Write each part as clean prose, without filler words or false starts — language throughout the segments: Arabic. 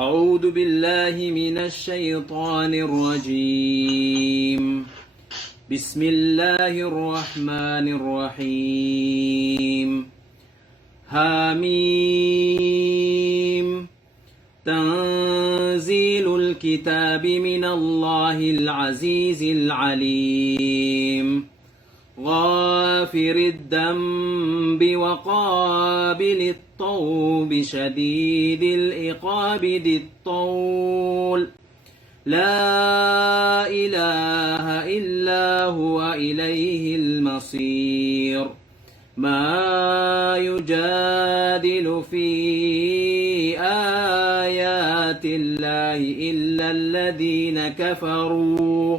أعوذ بالله من الشيطان الرجيم. بسم الله الرحمن الرحيم. حميم. تنزيل الكتاب من الله العزيز العليم. غافر الذنب وقابل التوب شديد العقاب ذي الطول. لا إله إلا هو إليه المصير. ما يجادل في آيات الله إلا الذين كفروا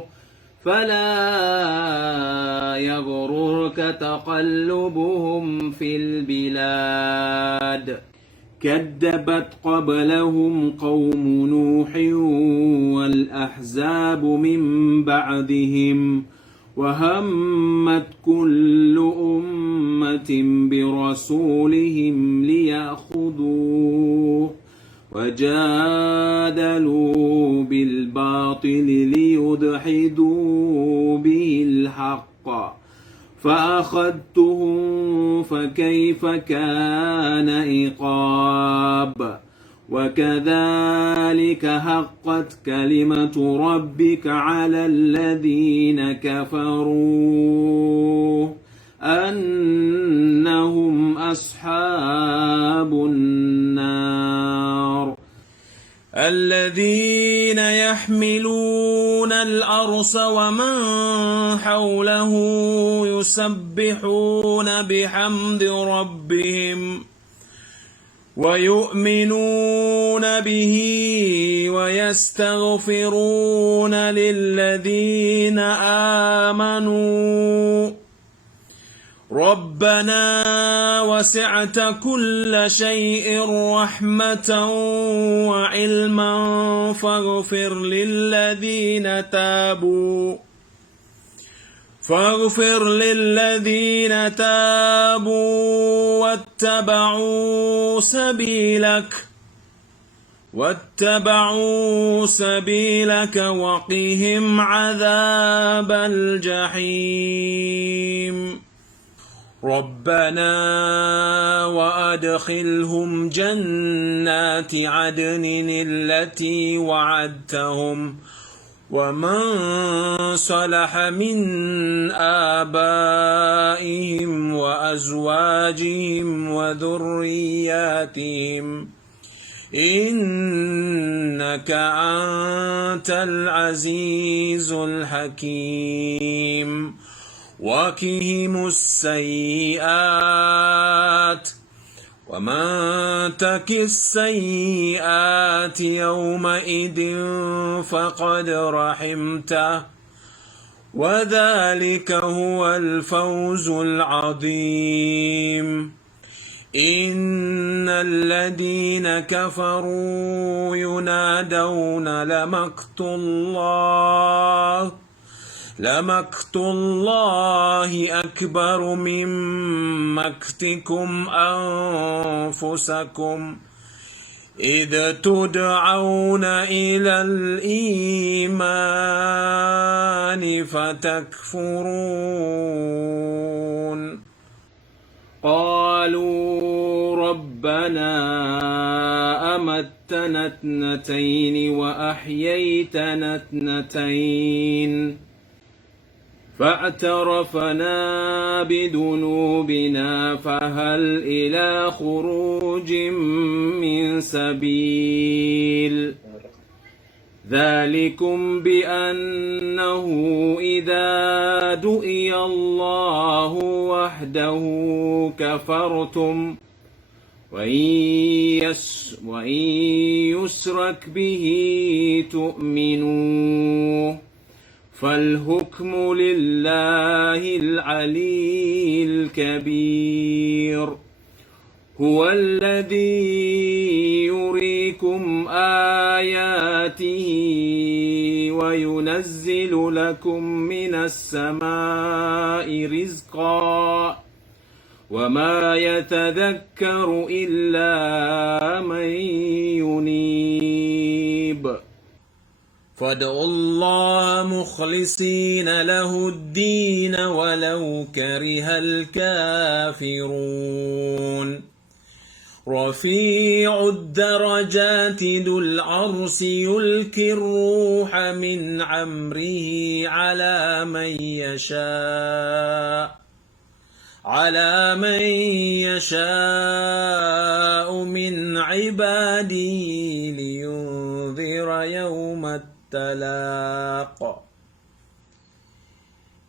فلا يغررك تقلبهم في البلاد. كذبت قبلهم قوم نوح والأحزاب من بعدهم وهمت كل أمة برسولهم ليأخذوه وجادلوا بالباطل ليدحضوا به الحق فأخذتهم فكيف كان عقاب. وكذلك حقت كلمة ربك على الذين كفروا أنهم أصحاب النار. الذين يحملون الأرش ومن حوله يسبحون بحمد ربهم ويؤمنون به ويستغفرون للذين آمنوا ربنا وسعت كل شيء رحمة وعلما فاغفر للذين تابوا واتبعوا سبيلك وقهم عذاب الجحيم. ربنا وأدخلهم جنات عدن التي وعدتهم ومن صلح من آبائهم وأزواجهم وذرياتهم إنك أنت العزيز الحكيم. وقهم السيئات ومن تك السيئات يومئذ فقد رحمته وذلك هو الفوز العظيم. إن الذين كفروا ينادون لمقت الله أكبر من مقتكم أنفسكم إذ تدعون إلى الإيمان فتكفرون. قالوا ربنا أمتنا اثنتين وأحييتنا اثنتين فاعترفنا بذنوبنا فهل إلى خروج من سبيل. ذلكم بأنه إذا دعي الله وحده كفرتم وإن يشرك به تؤمنوا فالحكم لله العلي الكبير. هو الذي يريكم آياته وينزل لكم من السماء رزقا وما يتذكر إلا من ينيب. فادعوا الله مخلصين له الدين ولو كره الكافرون رفيع الدرجات ذو العرش يلقي الروح من أمره على من يشاء من عباده لينذر يوم التلاق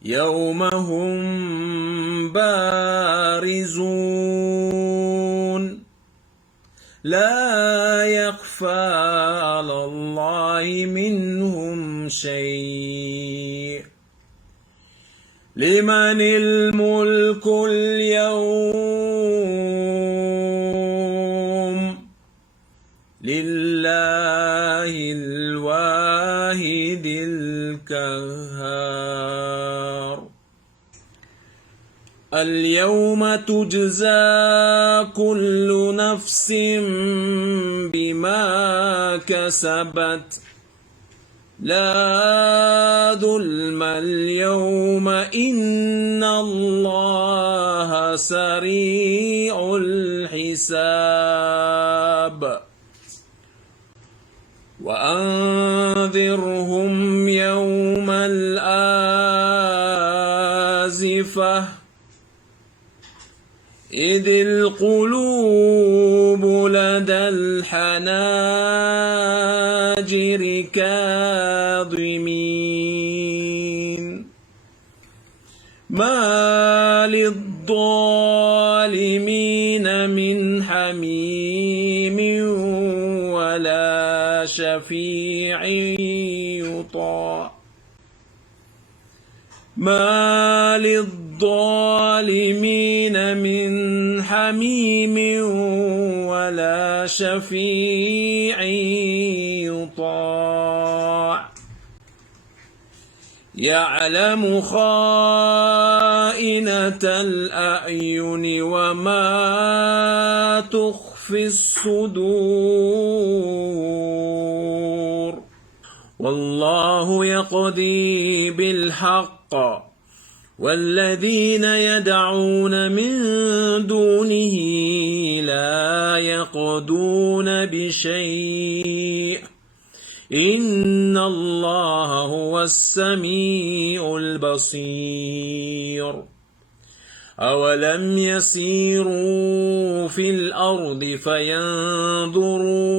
يوم هم بارزون لا يخفى على الله منهم شيء لمن الملك اليوم لله الواحد القهار اليوم تجزى كل نفس بما كسبت لا ظلم اليوم إن الله سريع الحساب وأنذرهم يوم الآزفة إذ القلوب لدى الحناجر كاظمين ما للظالمين من حميم ولا شفيع يطاع ما للظالمين من حميم ولا شفيع يطاع يعلم خائنة الأعين وما تخفي الصدور والله يقضي بالحق والذين يدعون من دونه لا يقضون بشيء إن الله هو السميع البصير أولم يسيروا في الأرض فينظروا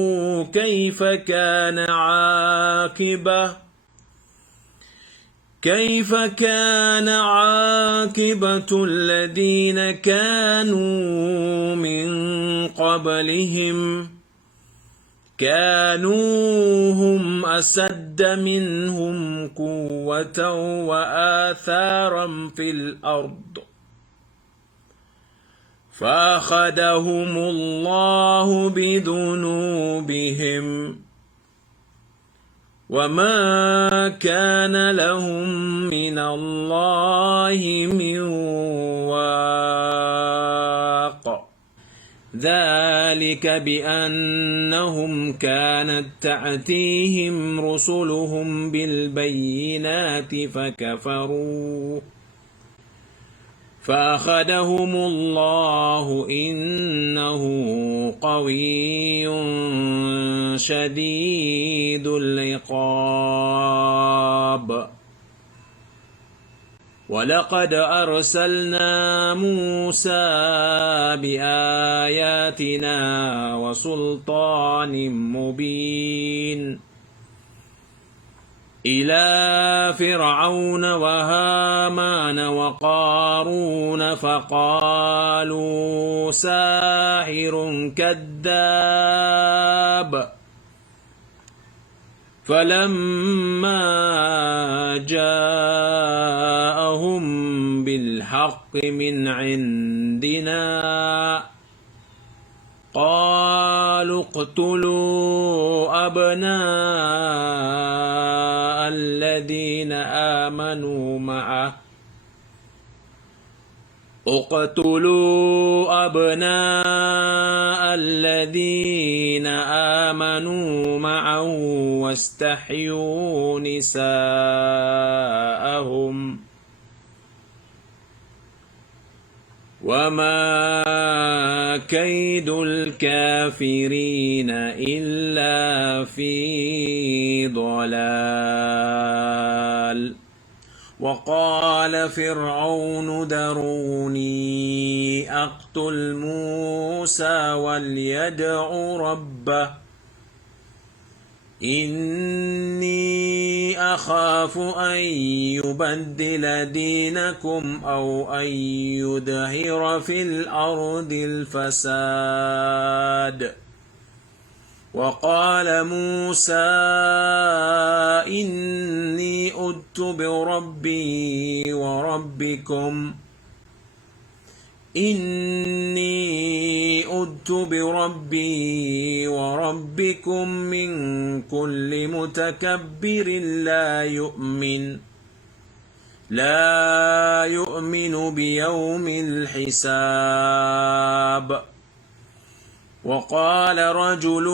كيف كان عاقبة الذين كانوا من قبلهم كانوا هم أشد منهم قوة وآثارا في الأرض فأخذهم الله بذنوبهم وما كان لهم من الله من واق ذلك بأنهم كانت تأتيهم رسلهم بالبينات فكفروا فأخذهم الله إنه قوي شديد العقاب ولقد أرسلنا موسى بآياتنا وسلطان مبين إلى فرعون وهامان وقارون فقالوا ساحر كذاب فلما جاءهم بالحق من عندنا قالوا اقتلوا أبناء الذين آمنوا معه اقتلوا أبناء الذين آمنوا معه واستحيوا نساءهم وما كيد الكافرين إلا في ضلال. وقال فرعون ذروني أقتل موسى وليدع ربه إني أخاف أن يبدل دينكم أو أن يظهر في الأرض الفساد. وقال موسى إني أذت بربي وربكم من كل متكبر لا يؤمن بيوم الحساب. وقال رجل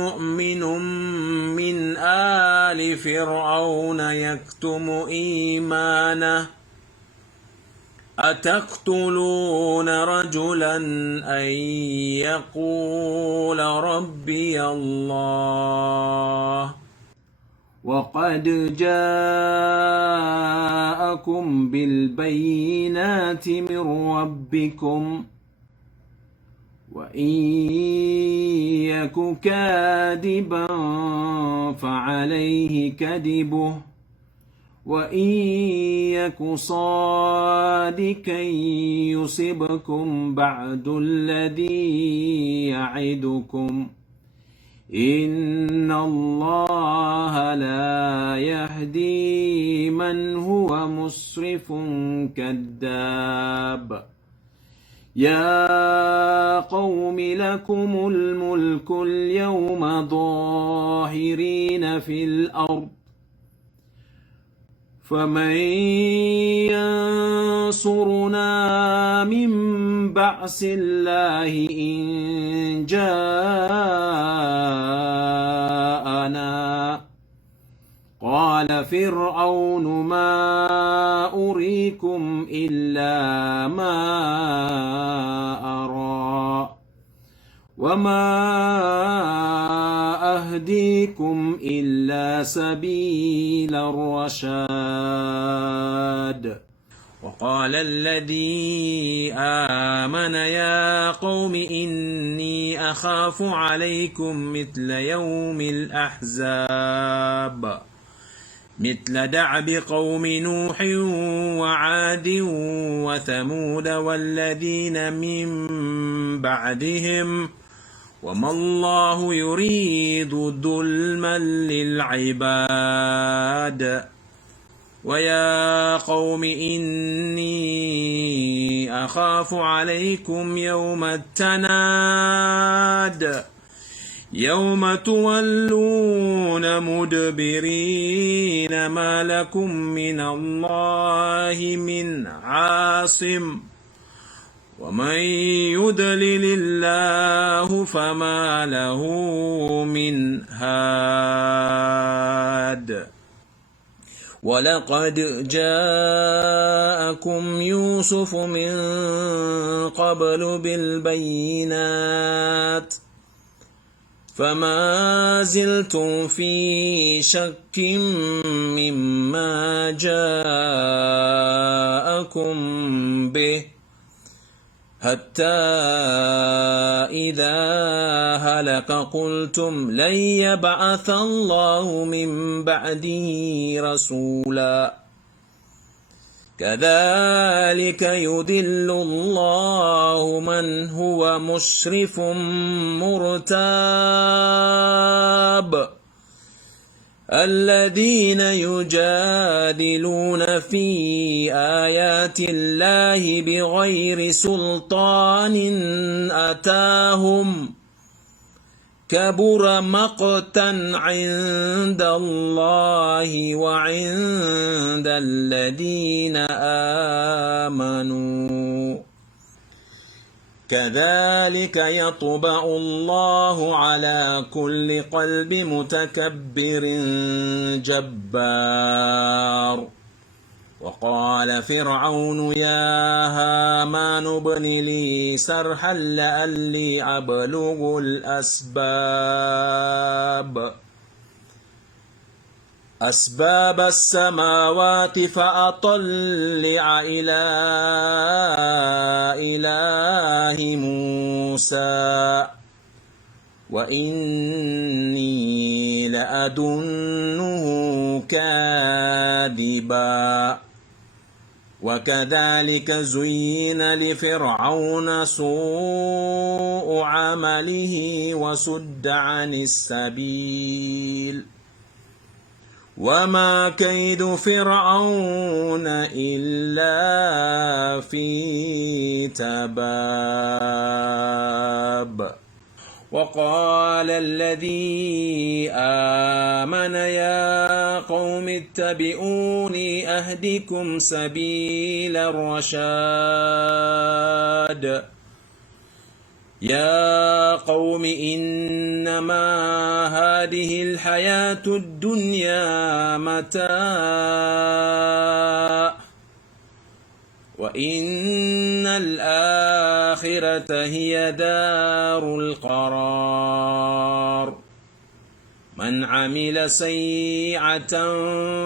مؤمن من آل فرعون يكتم إيمانه أتقتلون رجلا أن يقول ربي الله وقد جاءكم بالبينات من ربكم وإن يك كاذبا فعليه كذبه وإن يك صادقا يصبكم بعد الذي يعدكم إن الله لا يهدي من هو مسرف كذاب. يا قوم لكم الملك اليوم ظاهرين في الأرض فمن ينصرنا من بأس الله إن جاءنا. قال فرعون ما أريكم إلا ما أرى وما أهديكم إلا سبيل الرشاد. وقال الذي آمن يا قوم إني أخاف عليكم مثل يوم الأحزاب مثل دعب قوم نوح وعاد وثمود والذين من بعدهم وما الله يريد ظلما للعباد. ويا قوم إني أخاف عليكم يوم التناد يوم تولون مدبرين ما لكم من الله من عاصم ومن يضلل الله فما له من هاد. ولقد جاءكم يوسف من قبل بالبينات فما زلتم في شك مما جاءكم به حتى إذا هلك قلتم لن يبعث الله من بعده رسولا كذلك يضل الله من هو مسرف مرتاب. الذين يجادلون في آيات الله بغير سلطان أتاهم كبر مقتا عند الله وعند الذين آمنوا كذلك يطبع الله على كل قلب متكبر جبار وقال فرعون يا هامان ابن لي صرحا لعلي أبلغ أسباب السماوات فأطلع إلى إله موسى وإني لأظنه كاذبا وكذلك زين لفرعون سوء عمله وصد عن السبيل وما كيد فرعون إلا في تباب وقال الذي آمن يا قوم اتبعوني أهدكم سبيل الرشاد يا قوم إنما هذه الحياة الدنيا متاع وإن الآخرة هي دار القرار من عمل سيئة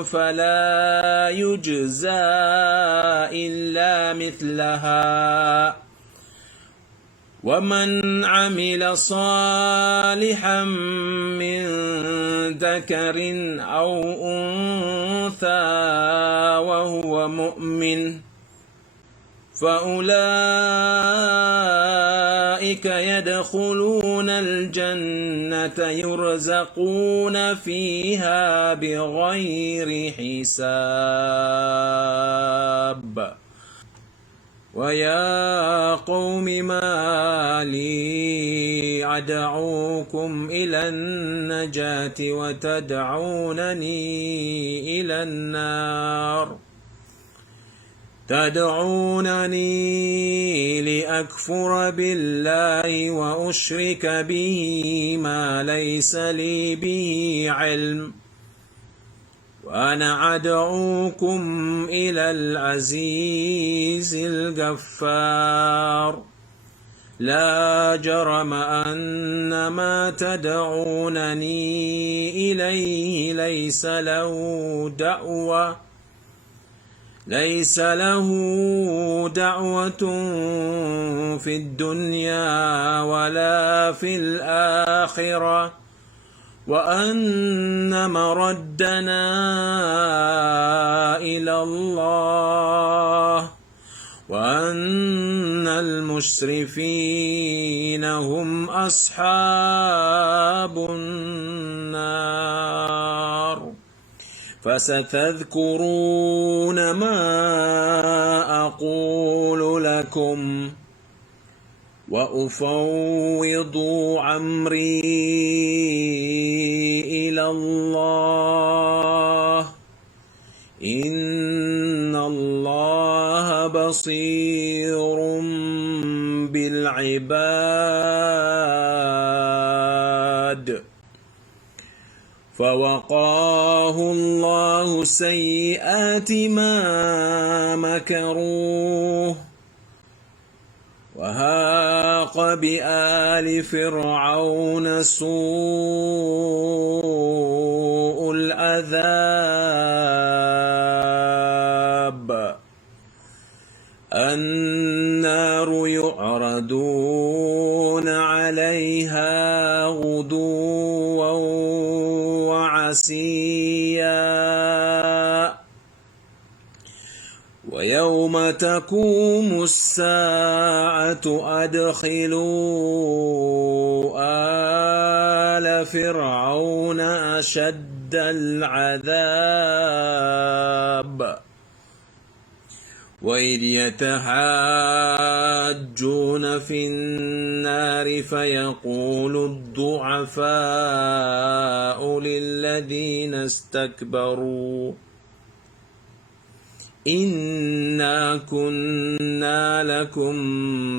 فلا يجزى إلا مثلها ومن عمل صالحا من ذكر أو أنثى وهو مؤمن فأولئك يدخلون الجنة يرزقون فيها بغير حساب ويا قوم ما لي أدعوكم إلى النجاة وتدعونني إلى النار تدعونني لأكفر بالله وأشرك به ما ليس لي به علم وأنا أدعوكم إلى العزيز الغفار لا جرم أن ما تدعونني إليه ليس له دعوة في الدنيا ولا في الآخرة وأن مردنا إلى الله وأن المسرفين هم أصحاب النار فستذكرون ما أقول لكم وأفوض أمري إلى الله إن الله بصير بالعباد فوقاه الله سيئات ما مكروه وهاق بآل فرعون سوء العذاب النار يعرضون عليها غدوا وعشيا ويوم تقوم الساعة أدخلوا آل فرعون أشد العذاب وإذ يتحاجون في النار فيقول الضعفاء للذين استكبروا إنا كنا لكم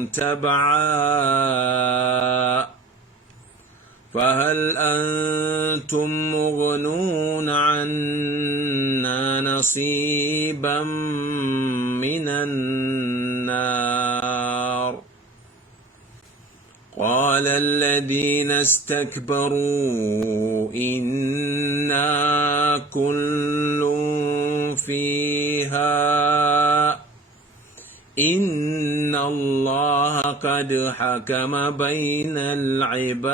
تبعا فهل أنتم مغنون عنا نصيبا من النار قال الذين استكبروا إنا كل فيها إن الله قد حكم بين العباد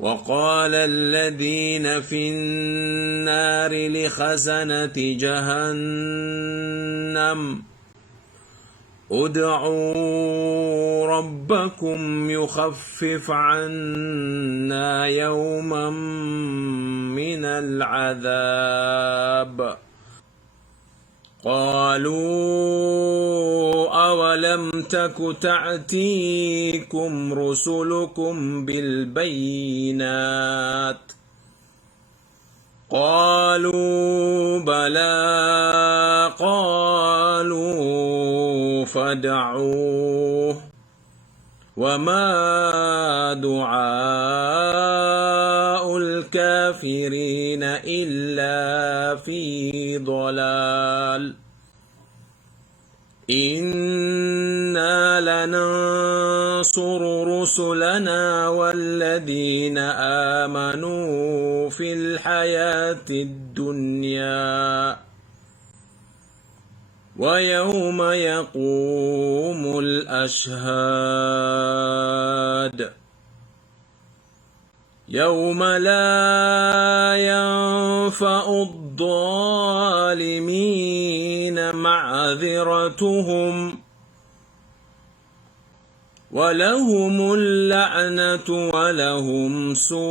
وقال الذين في النار لخزنة جهنم ادعوا ربكم يخفف عنا يوما من العذاب قالوا أولم تك تأتيكم رسلكم بالبينات قالوا بلى قالوا فادعوه وما دعاء الكافرين إلا في ضلال إنا لننصر رسلنا والذين آمنوا في الحياة الدنيا ويوم يقوم الأشهاد يوم لا ينفع الظالمين معذرتهم ولهم اللعنة ولهم سوء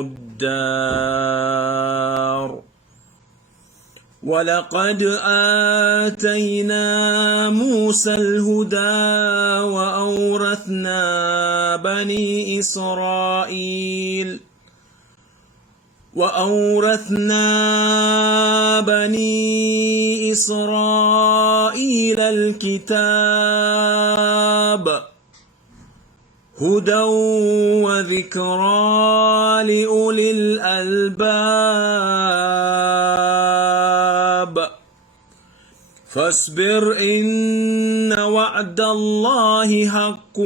الدار ولقد آتينا موسى الهدى وأورثنا بني إسرائيل الكتاب هدى وذكرى لأولي الألباب فاصبر إن وعد الله حق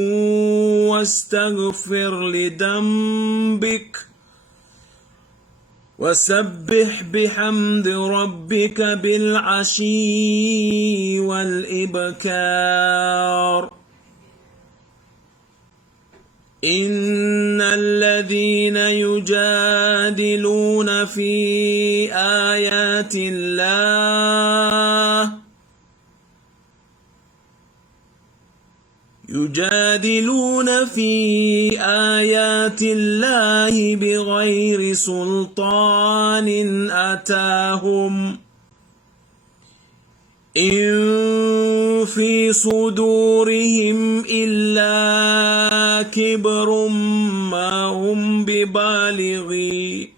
واستغفر لذنبك وسبح بحمد ربك بالعشي والإبكار إن الذين يجادلون في آيات الله بغير سلطان أتاهم إن في صدورهم إلا كبر ما هم ببالغي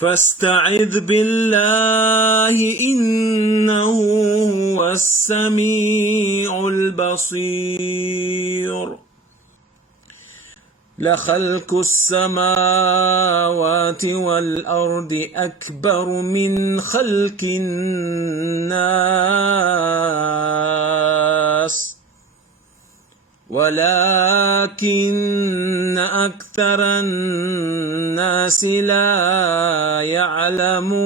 فاستعذ بالله إنه هو السميع البصير لخلق السماوات والأرض أكبر من خلق الناس ولكن أكثر الناس لا يعلمون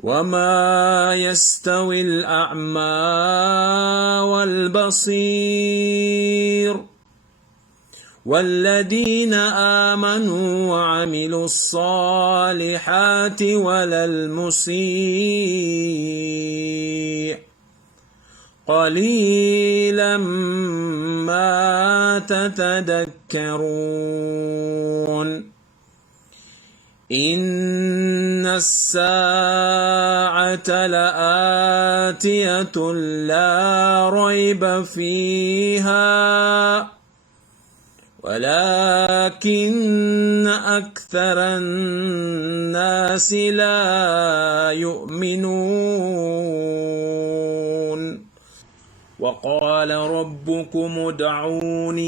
وما يستوي الأعمى والبصير والذين آمنوا وعملوا الصالحات ولا المسيء قليلا ما تتذكرون إن الساعة لآتية لا ريب فيها ولكن أكثر الناس لا يؤمنون وقال ربكم ادعوني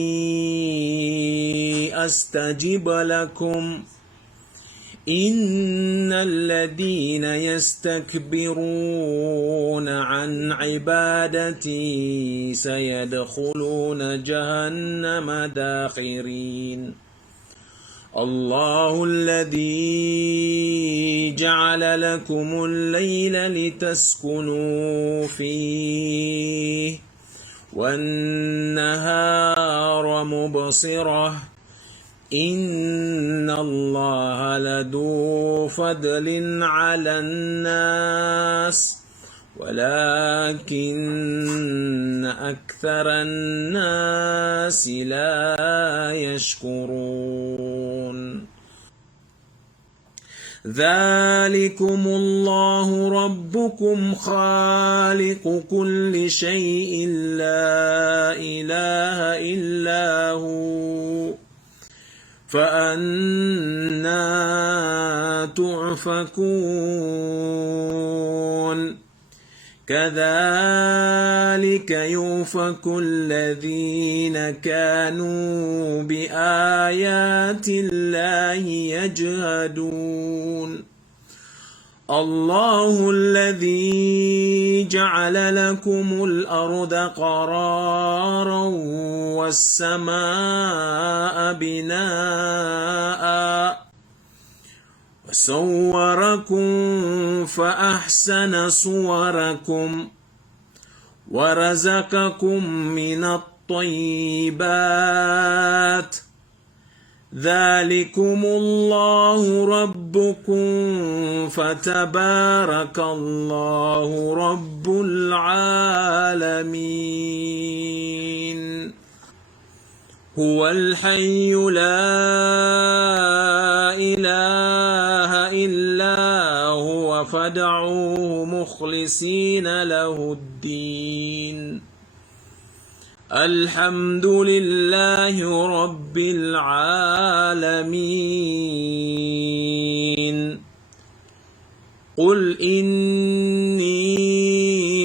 أستجب لكم إن الذين يستكبرون عن عبادتي سيدخلون جهنم داخرين الله الذي جعل لكم الليل لتسكنوا فيه والنهار مبصرة إن الله لذو فضل على الناس ولكن أكثر الناس لا يشكرون ذلكم الله ربكم خالق كل شيء لا إله إلا هو فأنى تؤفكون كذلك يؤفك الذين كانوا بآيات الله يجهدون الله الذي جعل لكم الأرض قرارا والسماء بناء وصوركم فأحسن صوركم ورزقكم من الطيبات ذلكم الله ربكم فتبارك الله رب العالمين هو الحي لا إله إلا هو فادعوه مخلصين له الدين الحمد لله رب العالمين قل إني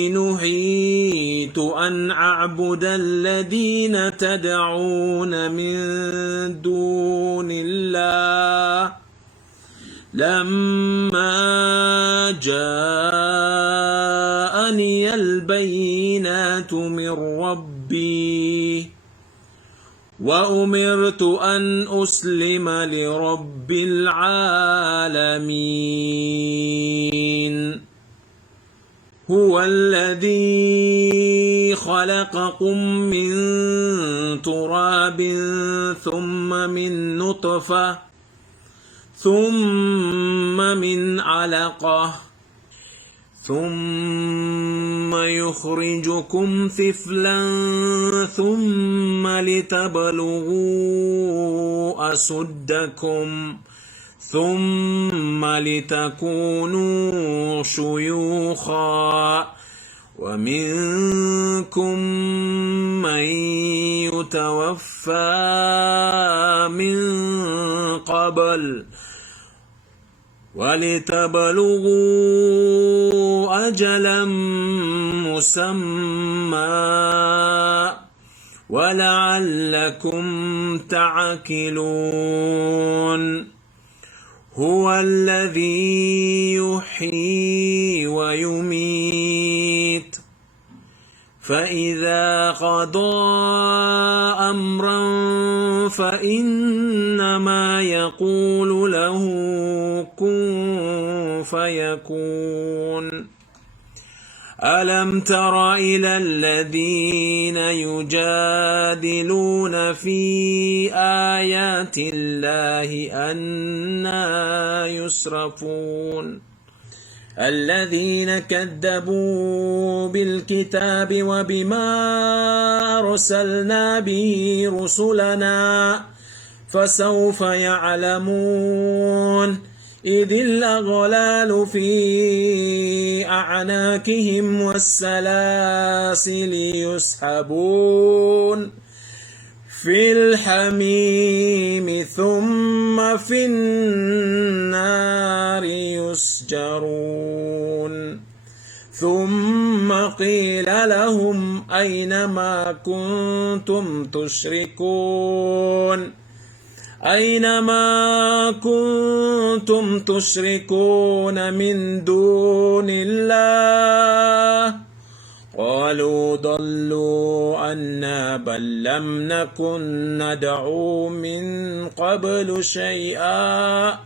نهيت أن أعبد الذين تدعون من دون الله لما جاءني البينات من ربي وأمرت أن أسلم لرب العالمين هو الذي خلقكم من تراب ثم من نطفة ثم من علقة ثم يخرجكم طفلا ثم لتبلغوا أشدكم ثم لتكونوا شيوخا ومنكم من يتوفى من قبل ولتبلغوا أجلا مسمى ولعلكم تعقلون هو الذي يحيي ويميت فإذا قضى أمرا فإنما يقول له كن فيكون ألم تر إلى الذين يجادلون في آيات الله أنى يصرفون الذين كذبوا بالكتاب وبما أرسلنا به رسلنا فسوف يعلمون إذ الأغلال في أعناقهم والسلاسل يسحبون في الحميم ثم في النار يسجرون ثم قيل لهم أين ما كنتم تشركون من دون الله قالوا ضلوا عنا بل لم نكن ندعو من قبل شيئا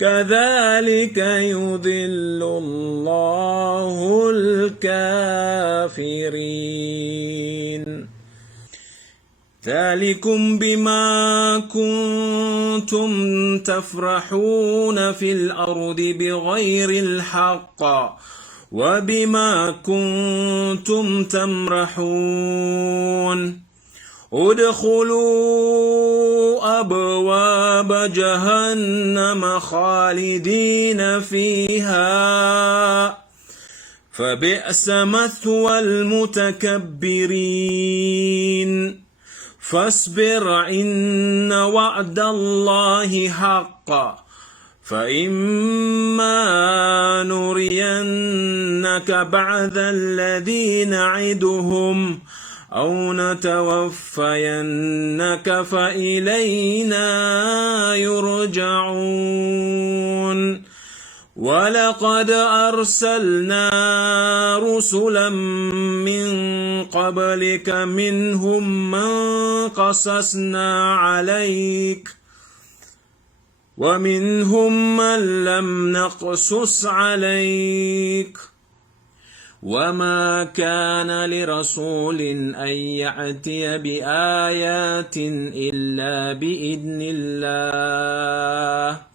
كذلك يضل الله الكافرين ذلكم بما كنتم تفرحون في الأرض بغير الحق وبما كنتم تمرحون ادخلوا أبواب جهنم خالدين فيها فبئس مثوى المتكبرين فاصبر إن وعد الله حق فإما نرينك بعض الذي نعدهم أو نتوفينك فإلينا يرجعون ولقد أرسلنا رسلا من قبلك منهم من قصصنا عليك ومنهم من لم نقصص عليك وما كان لرسول أن يأتي بآيات إلا بإذن الله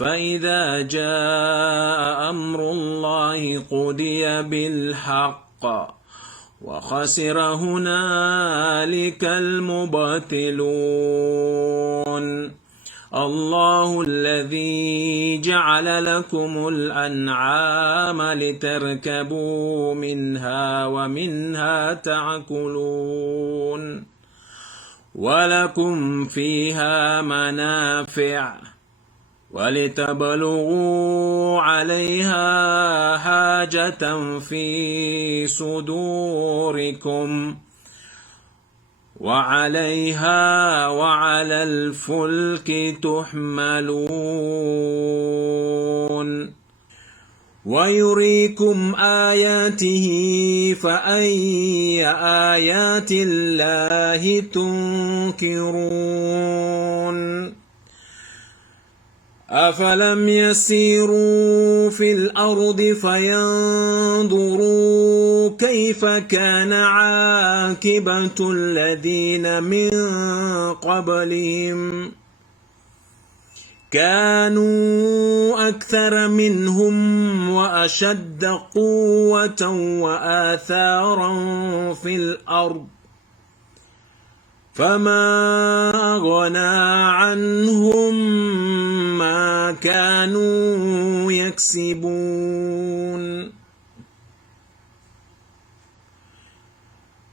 فإذا جاء أمر الله قضي بالحق وخسر هنالك المبطلون الله الذي جعل لكم الأنعام لتركبوا منها ومنها تأكلون ولكم فيها منافع ولتبلغوا عليها حاجة في صدوركم وعليها وعلى الفلك تحملون ويريكم آياته فأي آيات الله تنكرون أفلم يسيروا في الأرض فينظروا كيف كان عاقبة الذين من قبلهم كانوا أكثر منهم وأشد قوة وآثارا في الأرض فما أغنى عنهم ما كانوا يكسبون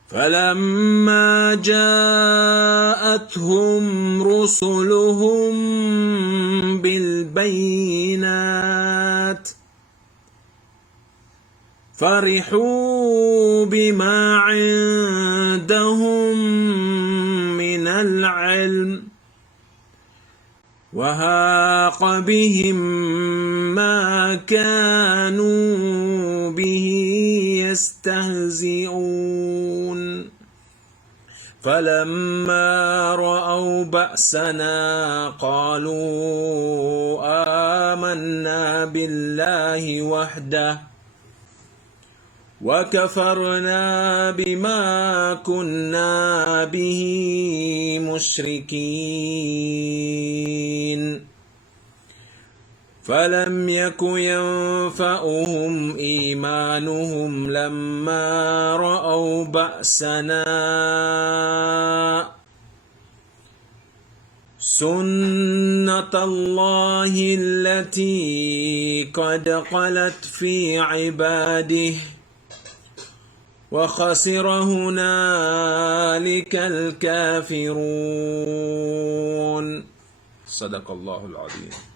فلما جاءتهم رسلهم بالبينات فرحوا بما عندهم من العلم وهاق بهم ما كانوا به يستهزئون فلما رأوا بأسنا قالوا آمنا بالله وحده وكفرنا بما كنا به مشركين فلم يك ينفعهم إيمانهم لما رأوا بأسنا سنة الله التي قد خلت في عباده وخسر هنالك الكافرون. صدق الله العظيم.